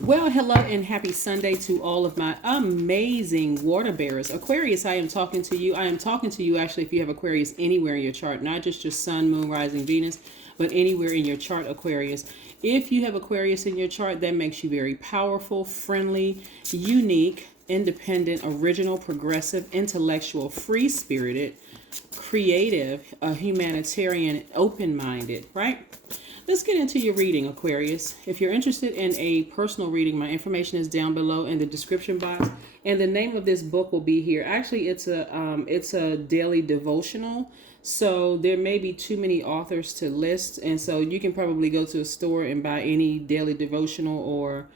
Well, hello and happy Sunday to all of my amazing water bearers. Aquarius, I am talking to you. I am talking to you actually if you have Aquarius anywhere in your chart, not just your sun, moon, rising, Venus, but anywhere in your chart, Aquarius. If you have Aquarius in your chart, that makes you very powerful, friendly, unique, independent, original, progressive, intellectual, free-spirited, creative, humanitarian, open-minded, right? Let's get into your reading, Aquarius. If you're interested in a personal reading, my information is down below in the description box, and the name of this book will be here. Actually, it's a daily devotional, so there may be too many authors to list, and so you can probably go to a store and buy any daily devotional or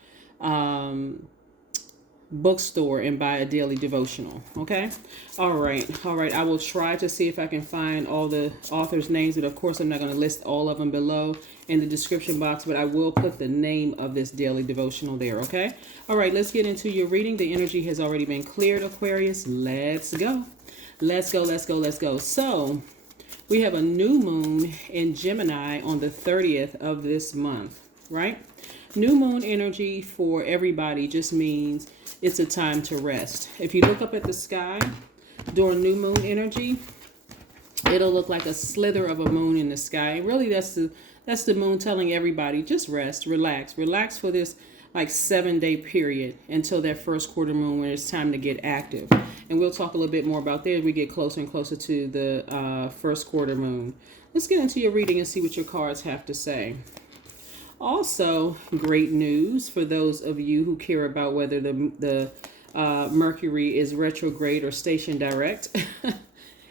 bookstore and buy a daily devotional. Okay. All right, I will try to see if I can find all the authors' names, but of course I'm not going to list all of them below in the description box, but I will put the name of this daily devotional there. Okay. All right, let's get into your reading. The energy has already been cleared, Aquarius. Let's go. So we have a new moon in Gemini on the 30th of this month, right? New moon energy for everybody just means it's a time to rest. If you look up at the sky during new moon energy, it'll look like a slither of a moon in the sky. And really that's the moon telling everybody just rest, relax for this like 7-day period until that first quarter moon when it's time to get active. And we'll talk a little bit more about that as we get closer and closer to the first quarter moon. Let's get into your reading and see what your cards have to say. Also, great news for those of you who care about whether the Mercury is retrograde or station direct.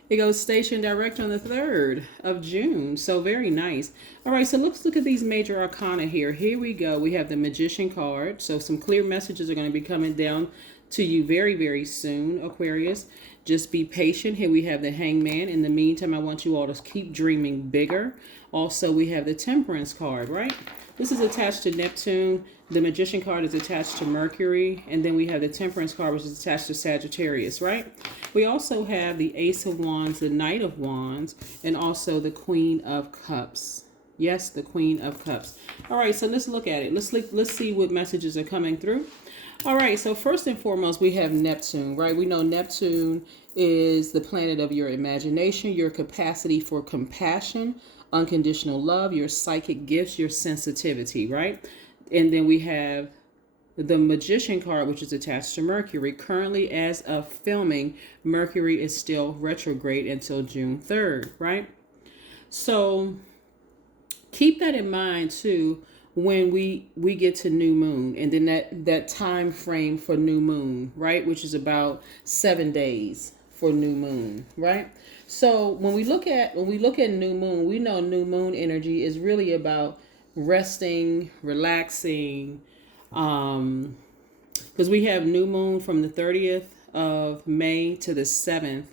It goes station direct on the 3rd of June. So very nice. All right, so let's look at these major arcana here. Here we go. We have the Magician card. So some clear messages are going to be coming down to you very, very soon, Aquarius. Just be patient. Here we have the Hangman. In the meantime, I want you all to keep dreaming bigger. Also, we have the Temperance card, right? This is attached to Neptune. The Magician card is attached to Mercury. And then we have the Temperance card, which is attached to Sagittarius, right? We also have the Ace of Wands, the Knight of Wands, and also the Queen of Cups. Yes, the Queen of Cups. All right, so let's look at it. Let's see what messages are coming through. All right, so first and foremost, we have Neptune, right? We know Neptune is the planet of your imagination, your capacity for compassion, unconditional love, your psychic gifts, your sensitivity, right? And then we have the Magician card, which is attached to Mercury. Currently, as of filming, Mercury is still retrograde until June 3rd, right? So keep that in mind too when we get to new moon, and then that time frame for new moon, right, which is about 7 days for new moon, right? So when we look at new moon, we know new moon energy is really about resting, relaxing, because we have new moon from the 30th of May to the 7th,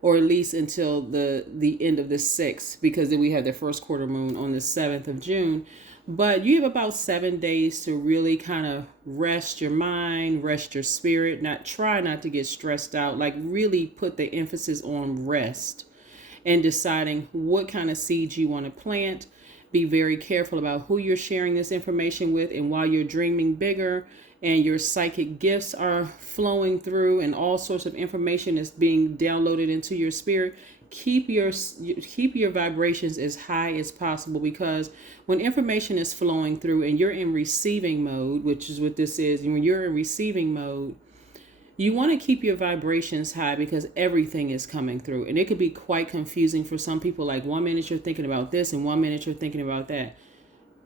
or at least until the end of the 6th, because then we have the first quarter moon on the 7th of June. But you have about 7 days to really kind of rest your mind, rest your spirit, try not to get stressed out, like really put the emphasis on rest and deciding what kind of seeds you want to plant. Be very careful about who you're sharing this information with, and while you're dreaming bigger and your psychic gifts are flowing through and all sorts of information is being downloaded into your spirit, keep your vibrations as high as possible, because when information is flowing through and you're in receiving mode, which is what this is, and when you're in receiving mode, you want to keep your vibrations high because everything is coming through. And it could be quite confusing for some people, like 1 minute you're thinking about this and 1 minute you're thinking about that.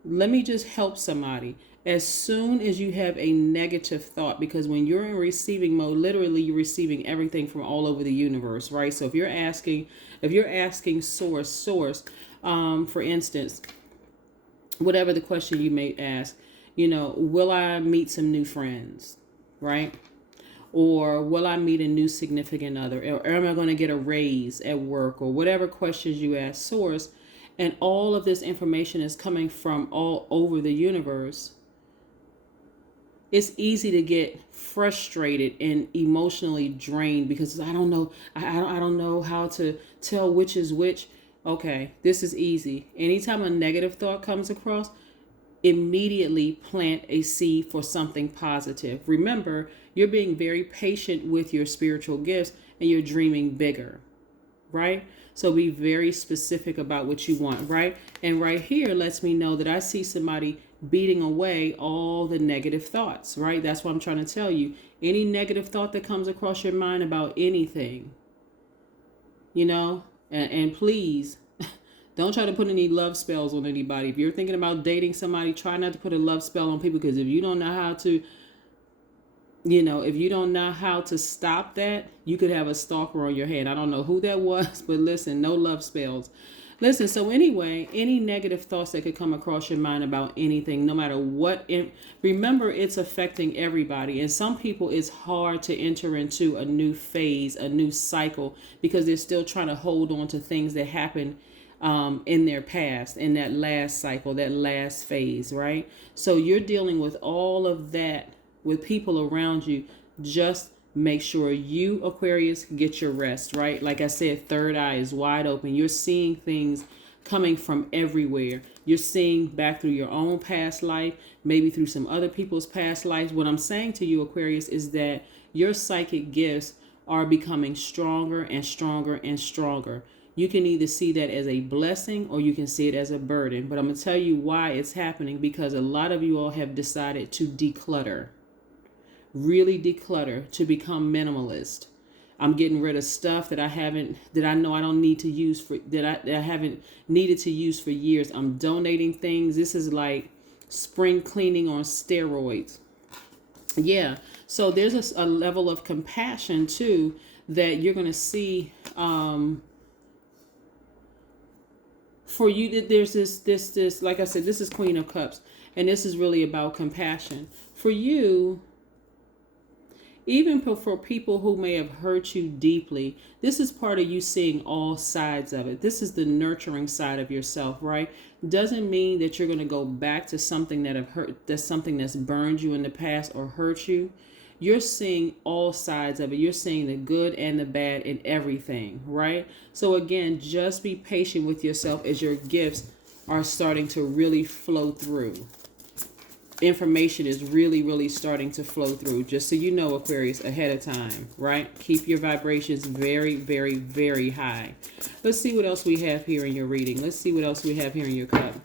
Let me just help somebody. As soon as you have a negative thought, because when you're in receiving mode, literally you're receiving everything from all over the universe, right? So if you're asking source, for instance, whatever the question you may ask, will I meet some new friends, right? Or will I meet a new significant other? Or am I going to get a raise at work? Or whatever questions you ask source. And all of this information is coming from all over the universe. It's easy to get frustrated and emotionally drained because I don't know. I don't know how to tell which is which. Okay, this is easy. Anytime a negative thought comes across, immediately plant a seed for something positive. Remember, you're being very patient with your spiritual gifts and you're dreaming bigger, right? So be very specific about what you want, right? And right here lets me know that I see somebody beating away all the negative thoughts, right? That's what I'm trying to tell you. Any negative thought that comes across your mind about anything, and please don't try to put any love spells on anybody. If you're thinking about dating somebody, try not to put a love spell on people, because if you don't know how to, if you don't know how to stop that, you could have a stalker on your head. I don't know who that was, but listen, no love spells. Listen, so anyway, any negative thoughts that could come across your mind about anything, no matter what, remember, it's affecting everybody. And some people, it's hard to enter into a new phase, a new cycle, because they're still trying to hold on to things that happened in their past, in that last cycle, that last phase, right? So you're dealing with all of that with people around you. Just make sure you, Aquarius, get your rest, right? Like I said, third eye is wide open. You're seeing things coming from everywhere. You're seeing back through your own past life, maybe through some other people's past lives. What I'm saying to you, Aquarius, is that your psychic gifts are becoming stronger and stronger and stronger. You can either see that as a blessing or you can see it as a burden. But I'm going to tell you why it's happening, because a lot of you all have decided to declutter. Really declutter, to become minimalist. I'm getting rid of stuff that I know I don't need to use that I haven't needed to use for years. I'm donating things. This is like spring cleaning on steroids. Yeah. So there's a level of compassion too that you're going to see for you. There's this, like I said, this is Queen of Cups, and this is really about compassion for you. Even for people who may have hurt you deeply, this is part of you seeing all sides of it. This is the nurturing side of yourself, right? Doesn't mean that you're going to go back to something that's something that's burned you in the past or hurt you. You're seeing all sides of it. You're seeing the good and the bad in everything, right? So again, just be patient with yourself as your gifts are starting to really flow through. Information is really starting to flow through, just so you know, Aquarius, ahead of time, right? Keep your vibrations very high. Let's see what else we have here in your reading. Let's see what else we have here in your cup,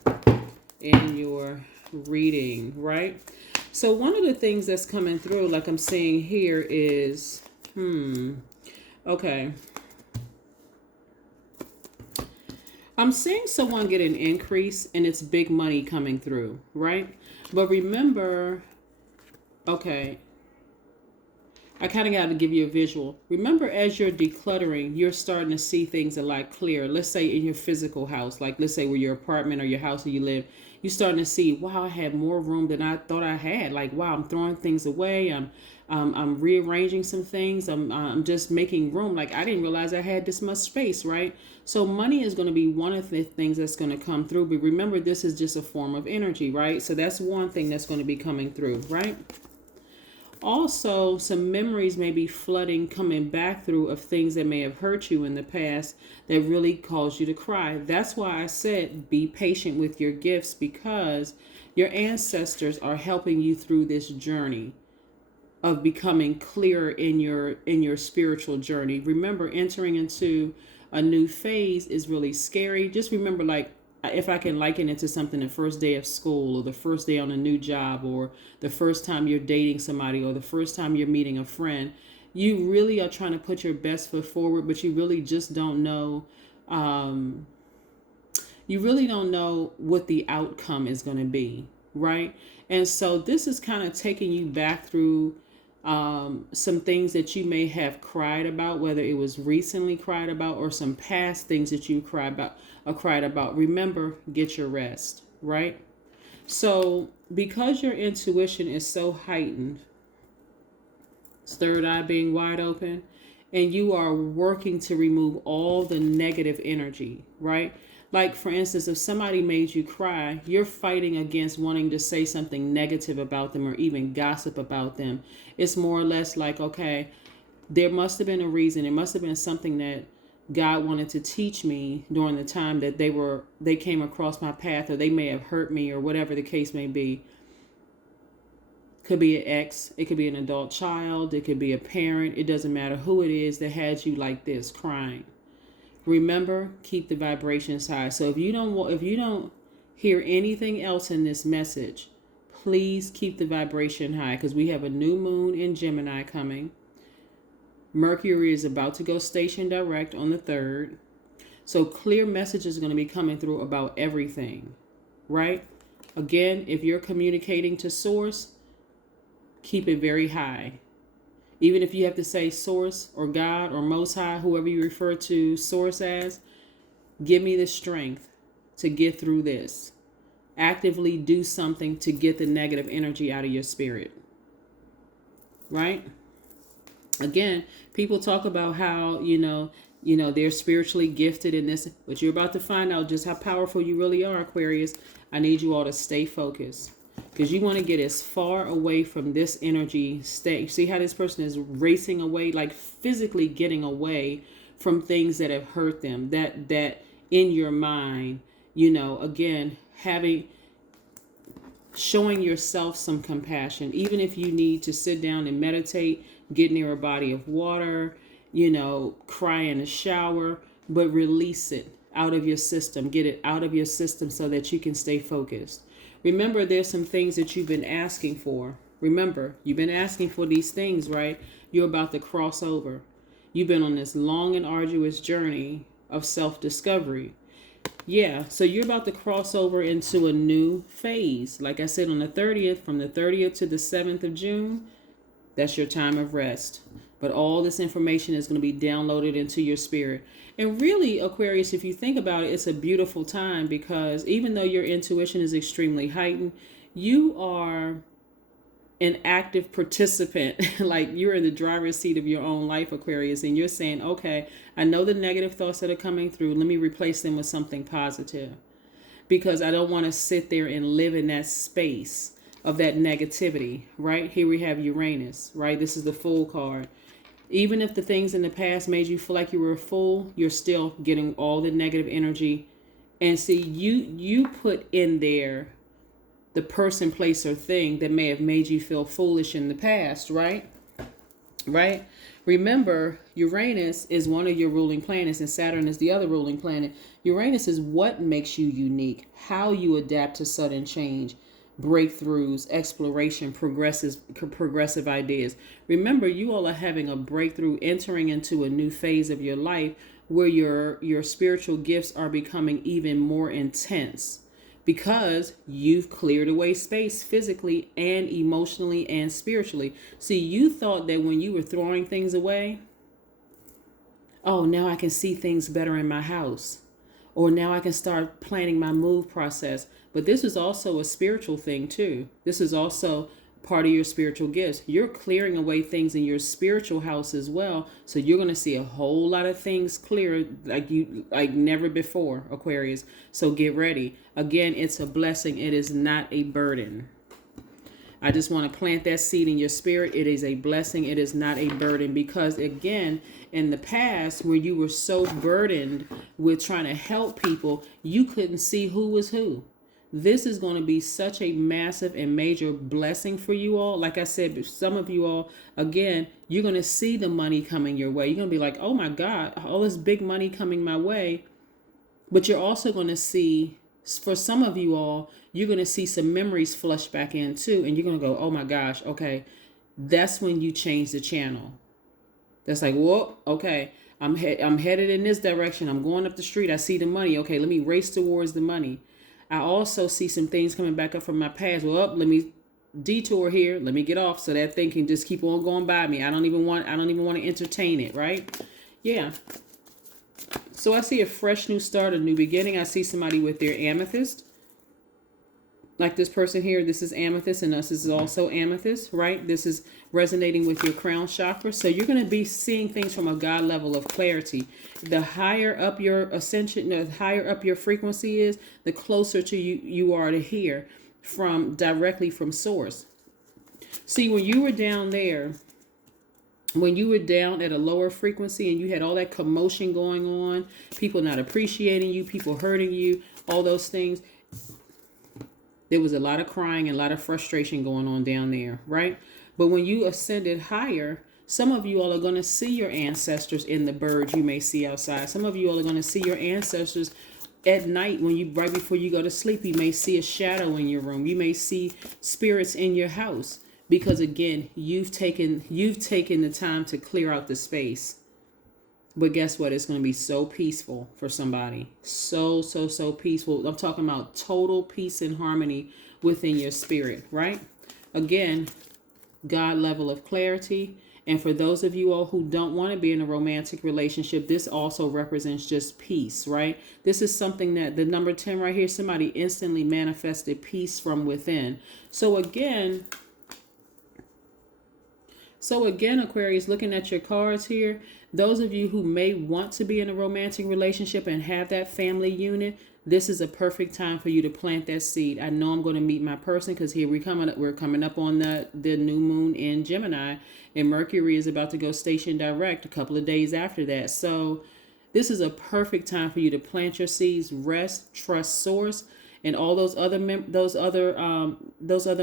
in your reading, right? So one of the things that's coming through, like I'm seeing here, is okay, I'm seeing someone get an increase and it's big money coming through, right? But remember, okay, I kind of got to give you a visual. Remember, as you're decluttering, you're starting to see things a lot clearer. Let's say in your physical house, like let's say where your apartment or your house where you live, you're starting to see, wow, I had more room than I thought I had. Like, wow, I'm throwing things away. I'm rearranging some things. I'm just making room. Like, I didn't realize I had this much space, right? So money is going to be one of the things that's going to come through. But remember, this is just a form of energy, right? So that's one thing that's going to be coming through, right? Also, some memories may be flooding, coming back through of things that may have hurt you in the past that really caused you to cry. That's why I said be patient with your gifts, because your ancestors are helping you through this journey of becoming clearer in your spiritual journey. Remember, entering into a new phase is really scary. Just remember, like, if I can liken it to something, the first day of school or the first day on a new job or the first time you're dating somebody or the first time you're meeting a friend, you really are trying to put your best foot forward, but you really just don't know. You really don't know what the outcome is going to be, right? And so this is kind of taking you back through some things that you may have cried about, whether it was recently cried about or some past things that you cried about. Remember, get your rest, right? So because your intuition is so heightened, third eye being wide open, and you are working to remove all the negative energy, right? Like, for instance, if somebody made you cry, you're fighting against wanting to say something negative about them or even gossip about them. It's more or less like, okay, there must have been a reason. It must have been something that God wanted to teach me during the time that they came across my path, or they may have hurt me, or whatever the case may be. Could be an ex, it could be an adult child, it could be a parent. It doesn't matter who it is that had you like this, crying. Remember, keep the vibrations high. So if you don't hear anything else in this message, please keep the vibration high, because we have a new moon in Gemini coming. Mercury is about to go station direct on the 3rd. So clear messages are going to be coming through about everything, right? Again, if you're communicating to source, keep it very high. Even if you have to say source or God or Most High, whoever you refer to source as, give me the strength to get through this. Actively do something to get the negative energy out of your spirit, right? Again, people talk about how, they're spiritually gifted in this, but you're about to find out just how powerful you really are, Aquarius. I need you all to stay focused, because you want to get as far away from this energy. See how this person is racing away, like physically getting away from things that have hurt them, that in your mind, again, showing yourself some compassion, even if you need to sit down and meditate, get near a body of water, cry in a shower, but release it out of your system. Get it out of your system so that you can stay focused. Remember, there's some things that you've been asking for. Remember, you've been asking for these things, right? You're about to cross over. You've been on this long and arduous journey of self-discovery. Yeah, so you're about to cross over into a new phase. Like I said, on the 30th, from the 30th to the 7th of June, that's your time of rest. But all this information is going to be downloaded into your spirit. And really, Aquarius, if you think about it, it's a beautiful time, because even though your intuition is extremely heightened, you are an active participant. Like, you're in the driver's seat of your own life, Aquarius, and you're saying, okay, I know the negative thoughts that are coming through. Let me replace them with something positive, because I don't want to sit there and live in that space of that negativity, right? Here we have Uranus, right? This is the Fool card. Even if the things in the past made you feel like you were a fool, you're still getting all the negative energy. And see, you put in there the person, place, or thing that may have made you feel foolish in the past, right? Right? Remember, Uranus is one of your ruling planets and Saturn is the other ruling planet. Uranus is what makes you unique, how you adapt to sudden change, breakthroughs, exploration, progressive ideas. Remember, you all are having a breakthrough, entering into a new phase of your life where your spiritual gifts are becoming even more intense, because you've cleared away space physically and emotionally and spiritually. See, you thought that when you were throwing things away, oh, now I can see things better in my house, or now I can start planning my move process. But this is also a spiritual thing too. This is also part of your spiritual gifts. You're clearing away things in your spiritual house as well. So you're going to see a whole lot of things clear like never before, Aquarius. So get ready. Again, it's a blessing. It is not a burden. I just want to plant that seed in your spirit. It is a blessing. It is not a burden, because again, in the past, where you were so burdened with trying to help people, you couldn't see who was who. This is going to be such a massive and major blessing for you all. Like I said, some of you all, again, you're going to see the money coming your way. You're going to be like, oh my God, all this big money coming my way. But you're also going to see, for some of you all, you're going to see some memories flush back in too. And you're going to go, oh my gosh, okay. That's when you change the channel. That's like, whoa, okay. I'm headed in this direction. I'm going up the street. I see the money. Okay, let me race towards the money. I also see some things coming back up from my past. Well, let me detour here. Let me get off so that thing can just keep on going by me. I don't even want to entertain it, right? Yeah. So I see a fresh new start, a new beginning. I see somebody with their amethyst. Like this person here, this is amethyst, and this is also amethyst, right? This is resonating with your crown chakra. So you're going to be seeing things from a God level of clarity. The higher up your ascension, the higher up your frequency is, the closer to you are to hear directly from source. See, when you were down there when you were down at a lower frequency and you had all that commotion going on, people not appreciating you, people hurting you, all those things, there was a lot of crying and a lot of frustration going on down there, right? But when you ascended higher, some of you all are going to see your ancestors in the birds you may see outside. Some of you all are going to see your ancestors at night when you, right before you go to sleep. You may see a shadow in your room. You may see spirits in your house, because again, you've taken the time to clear out the space. But guess what? It's going to be so peaceful for somebody. So peaceful. I'm talking about total peace and harmony within your spirit, right? Again, God level of clarity. And for those of you all who don't want to be in a romantic relationship, this also represents just peace, right? This is something that the number 10 right here, somebody instantly manifested peace from within. So again, Aquarius, looking at your cards here, those of you who may want to be in a romantic relationship and have that family unit, this is a perfect time for you to plant that seed. I know I'm going to meet my person, because here we're coming up on the new moon in Gemini, and Mercury is about to go station direct a couple of days after that. So this is a perfect time for you to plant your seeds, rest, trust source, and all those other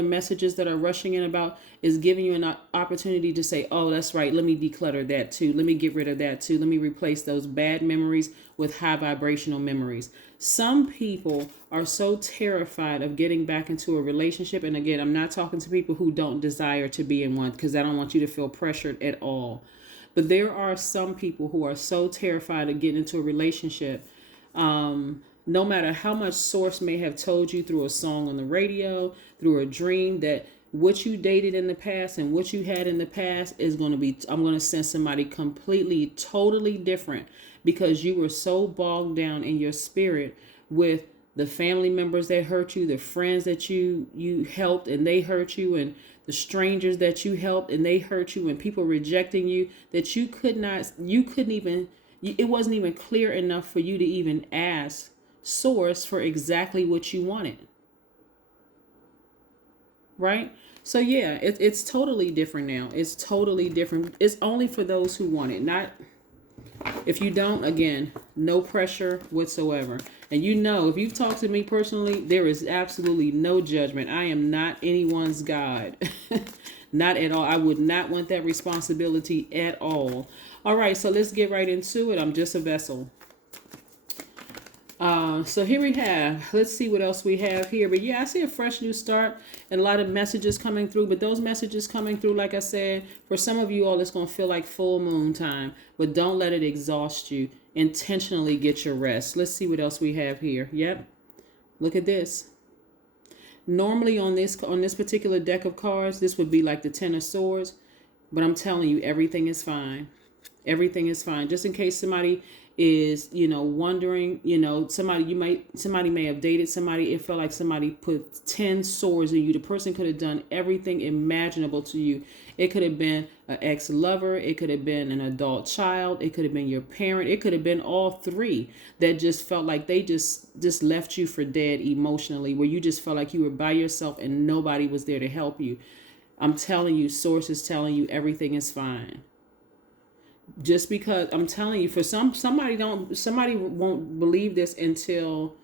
messages that are rushing in about is giving you an opportunity to say, oh, that's right, let me declutter that too. Let me get rid of that too. Let me replace those bad memories with high vibrational memories. Some people are so terrified of getting back into a relationship. And again, I'm not talking to people who don't desire to be in one, because I don't want you to feel pressured at all. But there are some people who are so terrified of getting into a relationship, no matter how much source may have told you through a song on the radio, through a dream, that what you dated in the past and what you had in the past is going to be, I'm going to send somebody completely, totally different, because you were so bogged down in your spirit with the family members that hurt you, the friends that you helped and they hurt you, and the strangers that you helped and they hurt you, and people rejecting you, that you couldn't even, it wasn't even clear enough for you to even ask source for exactly what you wanted, right? So yeah, it's totally different now. It's totally different. It's only for those who want it. Not, if you don't, again, no pressure whatsoever. And you know, if you've talked to me personally, there is absolutely no judgment. I am not anyone's God. Not at all. I would not want that responsibility at all. All right, so let's get right into it. I'm just a vessel. So here we have, let's see what else we have here. But yeah, I see a fresh new start and a lot of messages coming through. But those messages coming through, like I said, for some of you all, it's going to feel like full moon time. But don't let it exhaust you. Intentionally get your rest. Let's see what else we have here. Yep. Look at this. Normally on this particular deck of cards, this would be like the 10 of Swords. But I'm telling you, everything is fine. Everything is fine. Just in case somebody is, wondering, somebody may have dated somebody. It felt like somebody put 10 swords in you. The person could have done everything imaginable to you. It could have been an ex-lover. It could have been an adult child. It could have been your parent. It could have been all three that just felt like they just left you for dead emotionally, where you just felt like you were by yourself and nobody was there to help you. I'm telling you, source is telling you everything is fine. Just because, I'm telling you, for somebody won't believe this until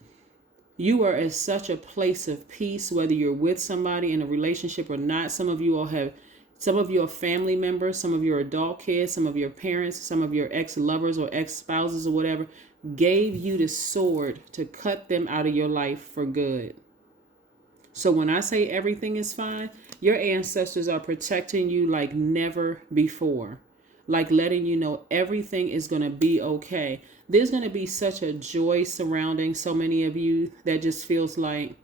you are at such a place of peace, whether you're with somebody in a relationship or not. Some of you are family members, some of your adult kids, some of your parents, some of your ex-lovers or ex-spouses or whatever gave you the sword to cut them out of your life for good. So when I say everything is fine, your ancestors are protecting you like never before. Like letting you know everything is going to be okay. There's going to be such a joy surrounding so many of you that just feels like,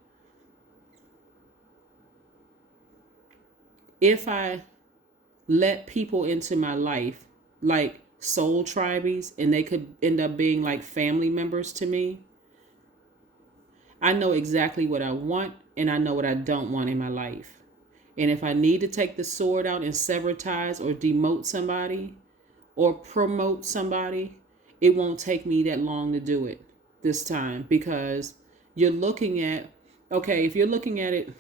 if I let people into my life, like soul tribes, and they could end up being like family members to me, I know exactly what I want and I know what I don't want in my life. And if I need to take the sword out and sever ties or demote somebody or promote somebody, it won't take me that long to do it this time, because you're looking at, okay, if you're looking at it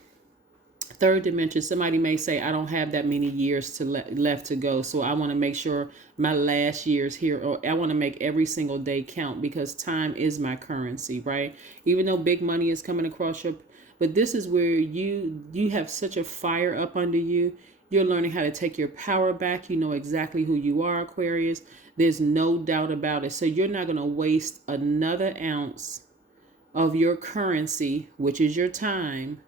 Third dimension, somebody may say, I don't have that many years to left to go, so I want to make sure my last year's here, or I want to make every single day count, because time is my currency, right? Even though big money is coming across your, but this is where you have such a fire up under you. You're learning how to take your power back. You know exactly who you are, Aquarius. There's no doubt about it. So you're not going to waste another ounce of your currency, which is your time,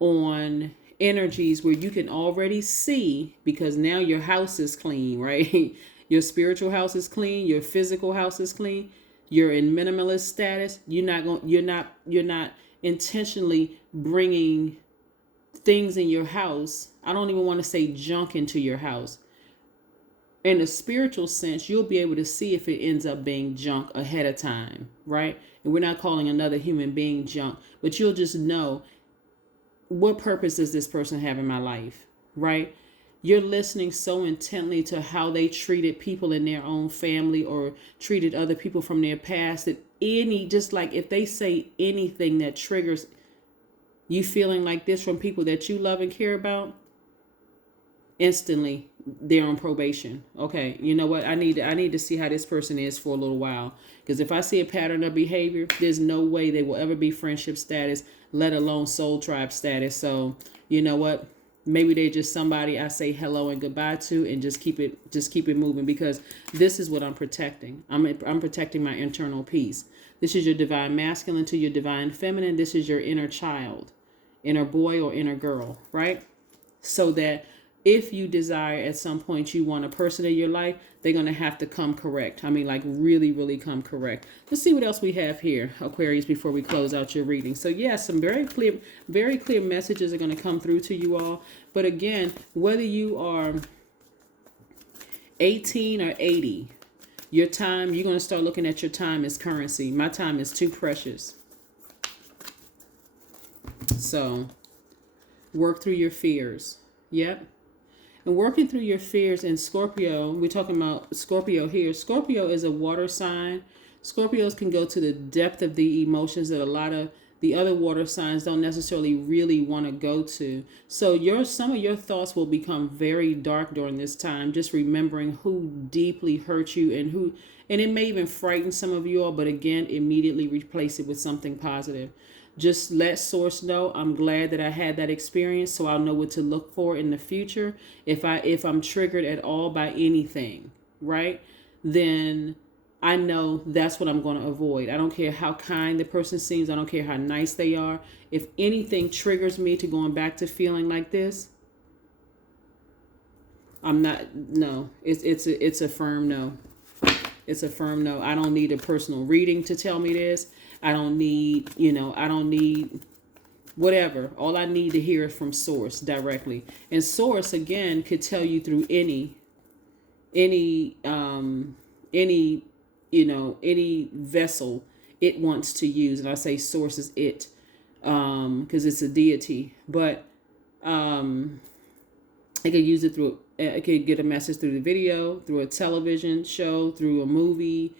on energies where you can already see, because now your house is clean, right? Your spiritual house is clean, your physical house is clean, you're in minimalist status. You're not intentionally bringing things in your house. I don't even want to say junk into your house. In a spiritual sense, you'll be able to see if it ends up being junk ahead of time, right? And we're not calling another human being junk, but you'll just know, what purpose does this person have in my life, right? You're listening so intently to how they treated people in their own family or treated other people from their past, that just like if they say anything that triggers you feeling like this from people that you love and care about, instantly they're on probation. Okay, you know what? I need to see how this person is for a little while, because if I see a pattern of behavior, there's no way they will ever be friendship status, let alone soul tribe status. So you know what? Maybe they're just somebody I say hello and goodbye to, and just keep it moving, because this is what I'm protecting. I'm protecting my internal peace. This is your divine masculine to your divine feminine. This is your inner child, inner boy or inner girl, right? So that if you desire at some point you want a person in your life, they're going to have to come correct. I mean, like really, really come correct. Let's see what else we have here, Aquarius, before we close out your reading. So yes, some very clear messages are going to come through to you all. But again, whether you are 18 or 80, your time, you're going to start looking at your time as currency. My time is too precious. So work through your fears. Yep. And working through your fears in Scorpio, we're talking about Scorpio here. Scorpio is a water sign. Scorpios can go to the depth of the emotions that a lot of the other water signs don't necessarily really want to go to. So some of your thoughts will become very dark during this time, just remembering who deeply hurt you and it may even frighten some of you all, but again, immediately replace it with something positive. Just let source know, I'm glad that I had that experience, so I'll know what to look for in the future. If I'm triggered at all by anything, right? Then I know that's what I'm going to avoid. I don't care how kind the person seems. I don't care how nice they are. If anything triggers me to going back to feeling like this, no. It's a firm no. It's a firm no. I don't need a personal reading to tell me this. I don't need whatever. All I need to hear is from source directly. And source, again, could tell you through any vessel it wants to use. And I say source is it, because it's a deity. But I could use it through, I could get a message through the video, through a television show, through a movie,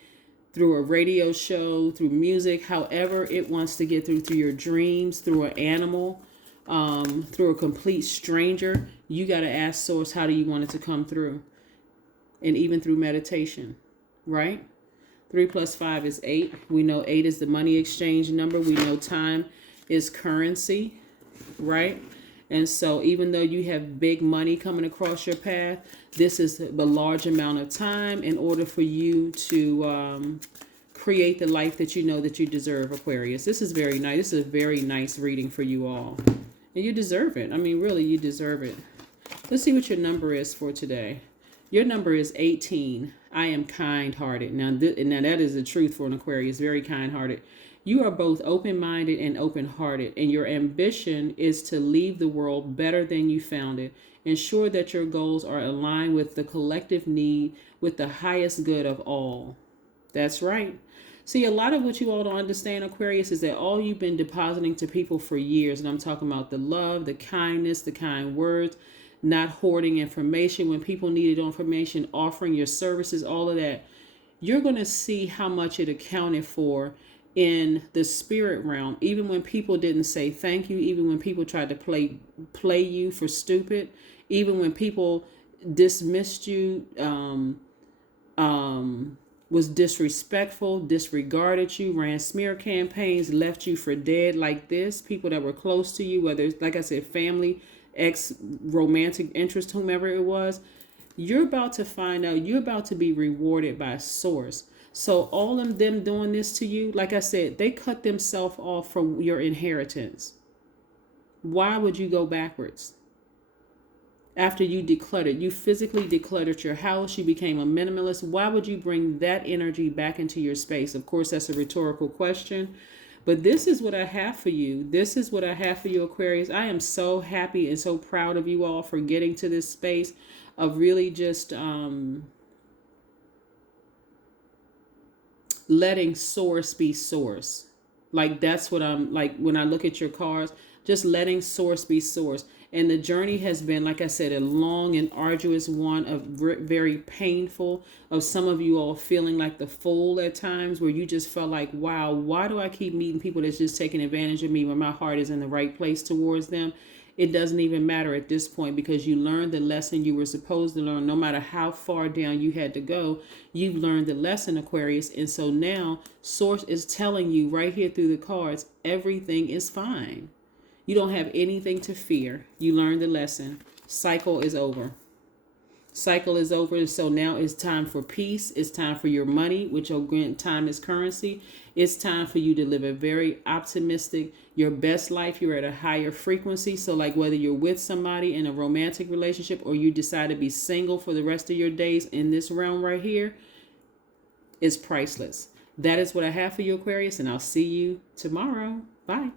through a radio show, through music, however it wants to get through your dreams, through an animal, through a complete stranger. You got to ask source, how do you want it to come through? And even through meditation, right? 3 + 5 is 8. We know 8 is the money exchange number. We know time is currency, right? And so even though you have big money coming across your path, this is a large amount of time in order for you to create the life that you know that you deserve, Aquarius. This is very nice. This is a very nice reading for you all. And you deserve it. I mean, really, you deserve it. Let's see what your number is for today. Your number is 18. I am kind-hearted. Now that is the truth for an Aquarius, very kind-hearted. You are both open-minded and open-hearted, and your ambition is to leave the world better than you found it. Ensure that your goals are aligned with the collective need, with the highest good of all. That's right. See, a lot of what you all don't understand, Aquarius, is that all you've been depositing to people for years, and I'm talking about the love, the kindness, the kind words, not hoarding information when people needed information, offering your services, all of that. You're going to see how much it accounted for in the spirit realm, even when people didn't say thank you, even when people tried to play you for stupid, even when people dismissed you, was disrespectful, disregarded you, ran smear campaigns, left you for dead like this, people that were close to you, whether it's, like I said, family, ex, romantic interest, whomever it was, you're about to find out, you're about to be rewarded by source. So all of them doing this to you, like I said, they cut themselves off from your inheritance. Why would you go backwards? After you decluttered, you physically decluttered your house, you became a minimalist. Why would you bring that energy back into your space? Of course, that's a rhetorical question. But this is what I have for you. This is what I have for you, Aquarius. I am so happy and so proud of you all for getting to this space of really just letting source be source. Like that's what I'm like when I look at your cards, just letting source be source. And the journey has been, like I said, a long and arduous one, of very painful, of some of you all feeling like the fool at times, where you just felt like, wow, why do I keep meeting people that's just taking advantage of me when my heart is in the right place towards them? It doesn't even matter at this point, because you learned the lesson you were supposed to learn. No matter how far down you had to go, you've learned the lesson, Aquarius. And so now source is telling you right here through the cards, everything is fine. You don't have anything to fear. You learned the lesson. Cycle is over. Cycle is over. So now it's time for peace. It's time for your money, which time is currency. It's time for you to live a very optimistic, your best life. You're at a higher frequency. So like whether you're with somebody in a romantic relationship or you decide to be single for the rest of your days in this realm right here, is priceless. That is what I have for you, Aquarius, and I'll see you tomorrow. Bye.